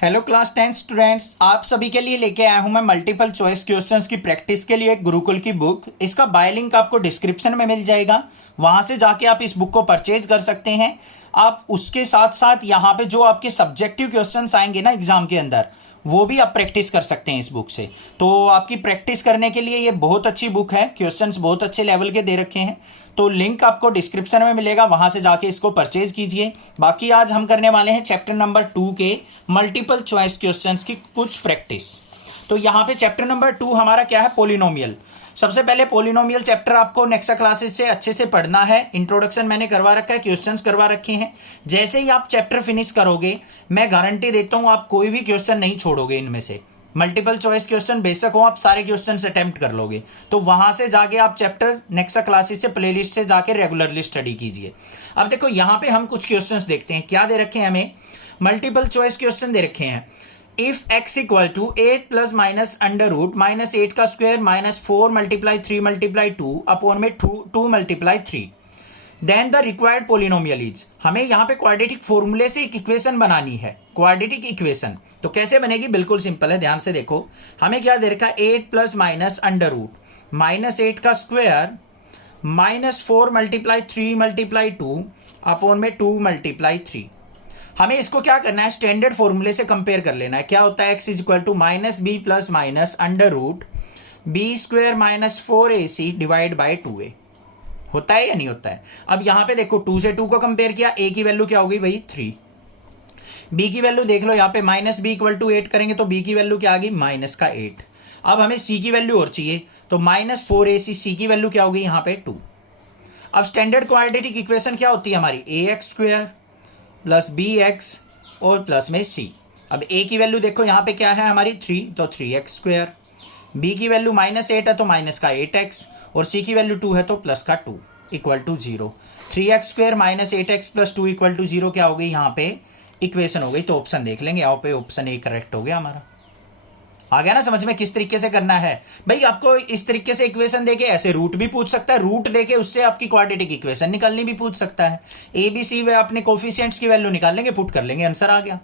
Hello class 10 students, आप सभी के लिए लेके आया हूं मैं मल्टीपल चॉइस क्वेश्चंस की प्रैक्टिस के लिए एक गुरुकुल की बुक। इसका बाय लिंक आपको डिस्क्रिप्शन में मिल जाएगा, वहां से जाके आप इस बुक को परचेज कर सकते हैं। आप उसके साथ साथ यहाँ पे जो आपके सब्जेक्टिव क्वेश्चंस आएंगे ना एग्जाम के अंदर, वो भी आप प्रैक्टिस कर सकते हैं इस बुक से। तो आपकी प्रैक्टिस करने के लिए ये बहुत अच्छी बुक है, क्वेश्चंस बहुत अच्छे लेवल के दे रखे हैं। तो लिंक आपको डिस्क्रिप्शन में मिलेगा, वहां से जाके इसको परचेज कीजिए। बाकी आज हम करने वाले हैं चैप्टर नंबर 2 के मल्टीपल चॉइस क्वेश्चंस की कुछ प्रैक्टिस। तो यहाँ पे चैप्टर नंबर 2 हमारा क्या है, पोलिनोमियल। सबसे पहले पोलिनोमियल चैप्टर आपको नेक्स्ट क्लासेस से अच्छे से पढ़ना है। इंट्रोडक्शन मैंने करवा रखा है, क्वेश्चंस करवा रखे हैं। जैसे ही आप चैप्टर फिनिश करोगे, मैं गारंटी देता हूं आप कोई भी क्वेश्चन नहीं छोड़ोगे इनमें से। मल्टीपल चॉइस क्वेश्चन बेशक हो, आप सारे क्वेश्चन अटेम्प्ट कर लोगे। तो वहां से जाके आप चैप्टर नेक्स्ट क्लासेस से प्लेलिस्ट से जाके रेगुलरली स्टडी कीजिए। अब देखो यहाँ पे हम कुछ क्वेश्चंस देखते हैं, क्या दे रखे हैं हमें। मल्टीपल चॉइस क्वेश्चन दे रखे हैं। If x equal to 8 plus minus under root minus 8 का square minus 4 multiply 3 multiply 2 upon में 2 multiply 3, then the required polynomial is. हमें यहाँ पे क्वाड्रेटिक फॉर्मूले से एक इक्वेशन बनानी है, क्वाड्रेटिक इक्वेशन। तो कैसे बनेगी, बिल्कुल सिंपल है, ध्यान से देखो। हमें क्या दे रखा है, 8 plus minus under root minus 8 का square minus 4 multiply 3 multiply 2 upon में 2 मल्टीप्लाई 3। हमें इसको क्या करना है, स्टैंडर्ड फॉर्मूले से कंपेयर कर लेना है। क्या होता है, x is equal to minus B plus minus under root B square minus 4ac divide by 2a। होता है या नहीं होता है। अब यहां पे देखो 2 से 2 को कंपेयर किया, a की वैल्यू क्या होगी भाई 3, b की वैल्यू देख लो, यहाँ पे माइनस बी इक्वल टू 8 करेंगे तो b की वैल्यू क्या आ गई माइनस का 8। अब हमें c की वैल्यू और चाहिए, तो माइनस 4ac, c की वैल्यू क्या होगी यहाँ पे 2। अब स्टैंडर्ड क्वाड्रेटिक इक्वेशन क्या होती है हमारी, ax स्क्वायर प्लस bx और प्लस में c। अब a की वैल्यू देखो यहाँ पे क्या है हमारी 3, तो 3x स्क्वायर। b की वैल्यू माइनस 8 है तो माइनस का 8x, और c की वैल्यू 2 है तो प्लस का 2 equal to 0। 3x square minus 8x plus 2 equal to 0 क्या हो गई यहाँ पे इक्वेशन हो गई। तो ऑप्शन देख लेंगे, यहाँ पे ऑप्शन ए करेक्ट हो गया हमारा। आ गया ना समझ में किस तरीके से करना है भाई। आपको इस तरीके से इक्वेशन देके ऐसे रूट भी पूछ सकता है, रूट देके उससे आपकी क्वाड्रेटिक इक्वेशन निकालनी भी पूछ सकता है। ए बी सी वे अपने कोफिशिएंट्स की वैल्यू निकालेंगे, पुट कर लेंगे, आंसर आ गया।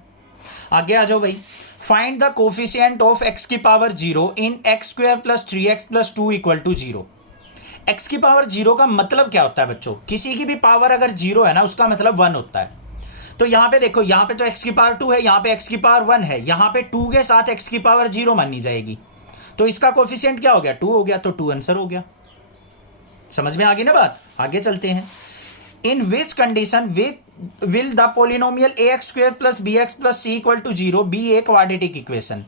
आगे आ जाओ भाई। Find the coefficient of x की power 0 in x square plus 3x plus 2 equal to 0। x की पावर 0 का मतलब क्या होता है बच्चों, किसी की भी पावर अगर 0 है ना उसका मतलब 1 होता है। तो यहां पे देखो, यहां पे तो x की पावर 2 है, यहां पे x की पावर 1 है, यहां पे 2 के साथ x की पावर 0 मानी जाएगी। तो इसका कोफिशिएंट क्या हो गया 2 हो गया, तो 2 आंसर हो गया। समझ में आ गई ना बात। आगे चलते हैं। In which condition will the polynomial ax square plus bx plus c equal to 0 be a quadratic equation.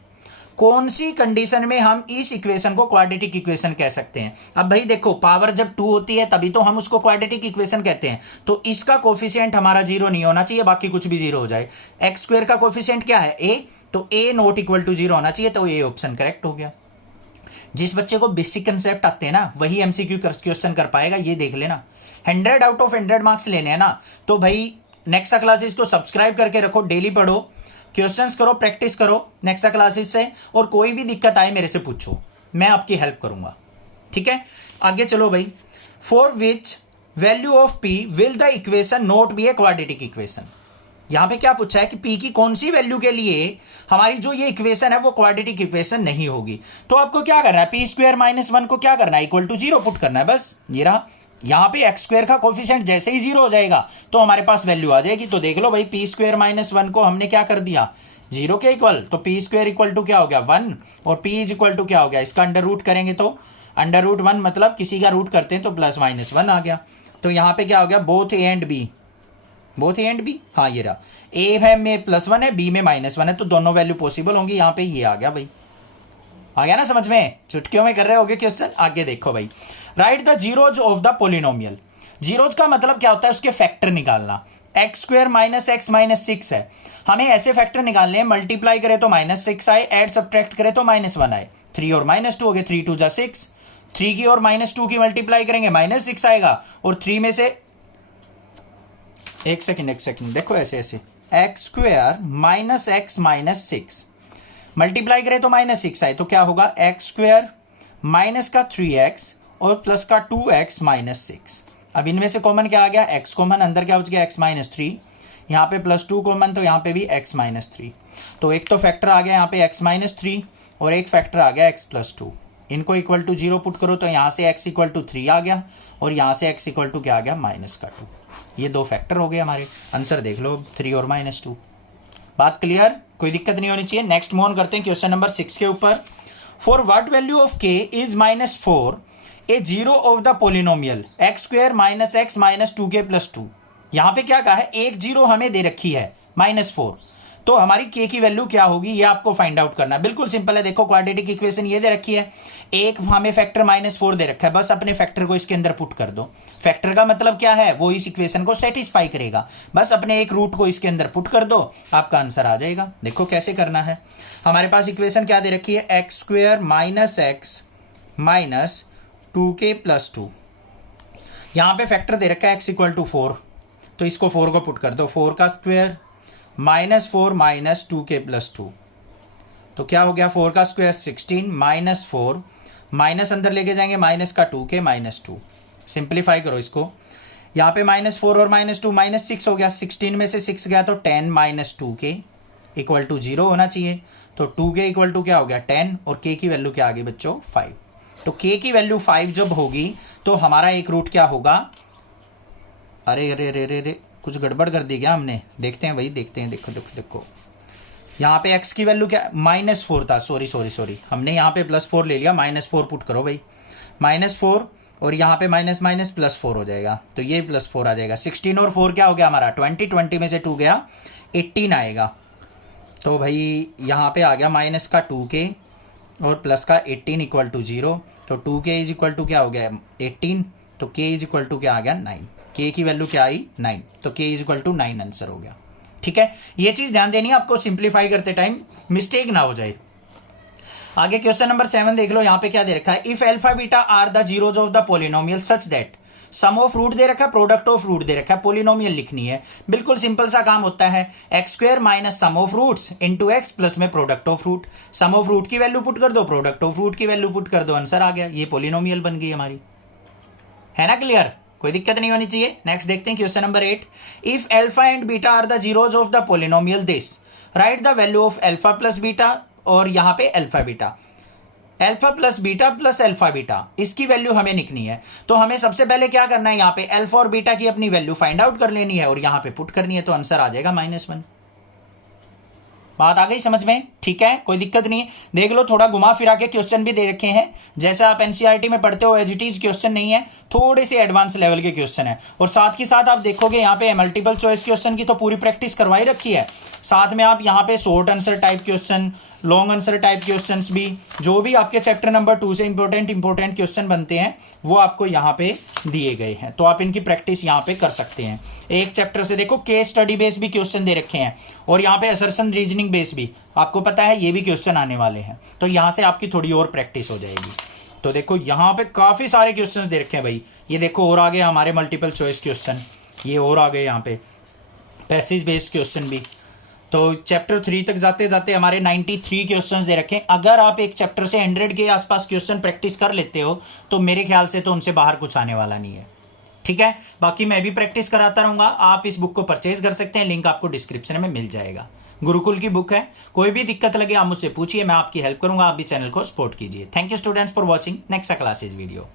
कौन सी कंडीशन में हम इस इक्वेशन को क्वाड्रेटिक इक्वेशन कह सकते हैं। अब भाई देखो, पावर जब 2 होती है तभी तो हम उसको क्वाड्रेटिक इक्वेशन कहते हैं। तो इसका कोफिशिएंट हमारा 0 नहीं होना चाहिए, बाकी कुछ भी 0 हो जाए। एक्स स्क्वायर का कोफिशिएंट क्या है a, तो a नॉट इक्वल टू 0 होना चाहिए, तो ये ऑप्शन करेक्ट हो गया। जिस बच्चे को बेसिक कंसेप्ट आते हैं ना वही एमसीक्यू क्वेश्चन कर पाएगा, ये देख लेना। 100 आउट ऑफ 100 मार्क्स लेने हैं ना, तो भाई नेक्स्ट क्लासेस को सब्सक्राइब करके रखो, डेली पढ़ो, क्वेश्चंस करो, प्रैक्टिस करो नेक्स्ट क्लासेस से, और कोई भी दिक्कत आए मेरे से पूछो, मैं आपकी हेल्प करूंगा। ठीक है, आगे चलो भाई। For which value of p will the equation not be a quadratic equation. यहां पे क्या पूछा है कि p की कौन सी वैल्यू के लिए हमारी जो ये इक्वेशन है वो क्वाड्रेटिक इक्वेशन नहीं होगी। तो आपको क्या करना है, p स्क्वायर माइनस 1 को क्या करना है, इक्वल टू 0 पुट करना है, बस ये रहा। यहां पे एक्स स्क्वायर का कोफिशिएंट जैसे ही 0 हो जाएगा तो हमारे पास वैल्यू आ जाएगी। तो देख लो भाई, पी स्क्वायर माइनस 1 को हमने क्या कर दिया 0 के इक्वल, तो पी स्क्वायर इक्वल टू क्या हो गया 1, और पी इज इक्वल टू क्या हो गया, इसका अंडर रूट करेंगे तो अंडर रूट 1 मतलब किसी का रूट करते हैं तो प्लस माइनस 1 आ गया। तो यहाँ पे क्या हो गया, both A and B, both A and B, हाँ ये रहा, ए है में प्लस 1 है, बी में माइनस 1 है, तो दोनों वैल्यू पॉसिबल होंगी। यहाँ पे ये आ गया भाई, आ गया ना समझ में, चुटकियों में कर रहे होगे क्वेश्चन। आगे देखो भाई। Right the zeros of the polynomial. Zeros का मतलब क्या होता है, उसके फैक्टर निकालना। X square minus x minus 6 है, हमें ऐसे फैक्टर निकालने हैं, मल्टीप्लाई करें तो माइनस 6 आए, एड सब्ट्रैक्ट करें तो माइनस 1 आए। 3 और माइनस 2 हो गए, 3 2 जा 6, 3 की और माइनस 2 की मल्टीप्लाई करेंगे माइनस 6 आएगा, और 3 में से एक सेकंड देखो, ऐसे ऐसे x square minus x minus 6 multiply करें तो माइनस 6 आए, तो क्या होगा एक्स स्क्वायर माइनस का 3x और प्लस का 2x माइनस 6। अब इनमें से कॉमन क्या आ गया, x कॉमन, अंदर क्या बच गया x माइनस 3, यहाँ पे प्लस 2 कॉमन, तो यहाँ पे भी x माइनस 3। तो एक तो फैक्टर आ गया यहाँ पे x-3 और एक फैक्टर आ गया x+2। इनको इक्वल टू 0 पुट करो तो यहाँ से x इक्वल टू 3 आ गया और यहाँ से x इक्वल टू क्या आ गया -2। ये दो फैक्टर हो गए हमारे। आंसर देख लो 3 और -2। बात क्लियर, कोई दिक्कत नहीं होनी चाहिए। नेक्स्ट मूव ऑन करते हैं क्वेश्चन नंबर 6 के ऊपर। For what value of k is -4 A zero of the polynomial x² - x - 2k+2। यहां पे क्या कहा है, एक जीरो हमें दे रखी है -4, तो हमारी k की वैल्यू क्या होगी ये आपको फाइंड आउट करना है। बिल्कुल सिंपल है, देखो क्वाड्रेटिक इक्वेशन ये दे रखी है, एक हमें फैक्टर -4 दे रखा है, बस अपने फैक्टर को इसके अंदर पुट कर दो। फैक्टर का मतलब क्या है, वो इस इक्वेशन को सेटिस्फाई करेगा, बस अपने एक रूट को इसके अंदर पुट कर दो, आपका आंसर आ जाएगा। देखो कैसे करना है, हमारे पास इक्वेशन क्या दे रखी है, x² - x - 2k+2। यहां पे फैक्टर दे रखा है x = 4, तो इसको 4 को पुट कर दो, 4 का स्क्वायर -4 - 2k+2, तो क्या हो गया, 4 का स्क्वायर 16 -4 माइनस अंदर लेके जाएंगे, माइनस का 2k -2। सिंप्लीफाई करो इसको, यहाँ पे -4 और -2 -6 हो गया, 16 में से 6 गया तो 10 - 2k = 0 होना चाहिए। तो 2k = क्या हो गया 10 और k की वैल्यू क्या आ गई बच्चों 5। तो k की वैल्यू 5 जब होगी तो हमारा एक रूट क्या होगा, अरे अरे अरे अरे कुछ गड़बड़ कर दी क्या हमने, देखते हैं भाई देखते हैं, देखो देखो देखो यहाँ पे x की वैल्यू क्या -4 था, सॉरी हमने यहाँ पे +4 ले लिया, -4 पुट करो भाई, -4 और यहाँ पे माइनस माइनस +4 हो जाएगा, तो ये +4 आ जाएगा। 16 और 4 क्या हो गया हमारा 20 में से 2 गया 18 आएगा, तो भाई यहाँ पे आ गया माइनस का 2k और प्लस का 18 = 0, तो 2k = क्या हो गया 18, तो k = क्या आ गया 9, k की वैल्यू क्या आई 9, तो k = 9 आंसर हो गया। ठीक है, ये चीज ध्यान देनी है आपको, सिंप्लीफाई करते टाइम मिस्टेक ना हो जाए। आगे क्वेश्चन नंबर 7 देख लो, यहां पे क्या दे रखा है, if alpha beta are the zeros of the polynomial such that sum of root दे रखा है, प्रोडक्ट ऑफ रूट दे रखा है, पोलिनोमियल लिखनी है। बिल्कुल सिंपल सा काम होता है, x² - sum of roots into x plus में product of root, sum of root की वैल्यू पुट कर दो, प्रोडक्ट ऑफ रूट की वैल्यू पुट कर दो, आंसर आ गया, ये पोलिनोमियल बन गई हमारी। है ना क्लियर, कोई दिक्कत नहीं होनी चाहिए। नेक्स्ट देखते हैं question number 8, if alpha and beta are the zeros of the polynomial this write the value of alpha plus beta, और यहां पे alpha beta, alpha plus beta plus alpha beta, इसकी वैल्यू हमें लिखनी है। तो हमें सबसे पहले क्या करना है, यहाँ पे अल्फा और बीटा की अपनी वैल्यू फाइंड आउट कर लेनी है और यहाँ पे पुट करनी है, तो आंसर आ जाएगा -1। बात आ गई समझ में, ठीक है, कोई दिक्कत नहीं है। देख लो थोड़ा घुमा फिरा के क्वेश्चन भी दे रखे हैं, जैसे आप एनसीईआरटी में पढ़ते हो एज इट इज क्वेश्चन नहीं है, थोड़े से एडवांस लेवल के क्वेश्चन है। और साथ ही साथ आप देखोगे यहाँ पे मल्टीपल चॉइस क्वेश्चन की तो पूरी प्रैक्टिस करवाई रखी है, साथ में आप यहाँ पे short answer type question, long answer type questions भी, जो भी आपके चैप्टर नंबर 2 से इंपॉर्टेंट क्वेश्चन बनते हैं वो आपको यहाँ पे दिए गए हैं, तो आप इनकी प्रैक्टिस यहाँ पे कर सकते हैं। एक चैप्टर से देखो केस स्टडी बेस भी क्वेश्चन दे रखे हैं, और यहाँ पे असर्शन रीजनिंग बेस भी आपको पता है ये भी क्वेश्चन आने वाले हैं, तो यहाँ से आपकी थोड़ी और प्रैक्टिस हो जाएगी। तो देखो यहाँ पे काफी सारे क्वेश्चन दे रखे हैं भाई, ये देखो और आगे हमारे मल्टीपल चॉइस क्वेश्चन, ये और आगे यहाँ पे पैसेज बेस्ड क्वेश्चन भी। तो चैप्टर 3 तक जाते जाते हमारे 93 क्वेश्चंस दे रखे हैं। अगर आप एक चैप्टर से 100 के आसपास क्वेश्चन प्रैक्टिस कर लेते हो तो मेरे ख्याल से तो उनसे बाहर कुछ आने वाला नहीं है। ठीक है, बाकी मैं भी प्रैक्टिस कराता रहूंगा, आप इस बुक को परचेज कर सकते हैं, लिंक आपको डिस्क्रिप्शन में मिल जाएगा। गुरुकुल की बुक है, कोई भी दिक्कत लगे आप मुझसे पूछिए, मैं आपकी हेल्प करूंगा, आप भी चैनल को सपोर्ट कीजिए। Thank you students for watching, next classes video.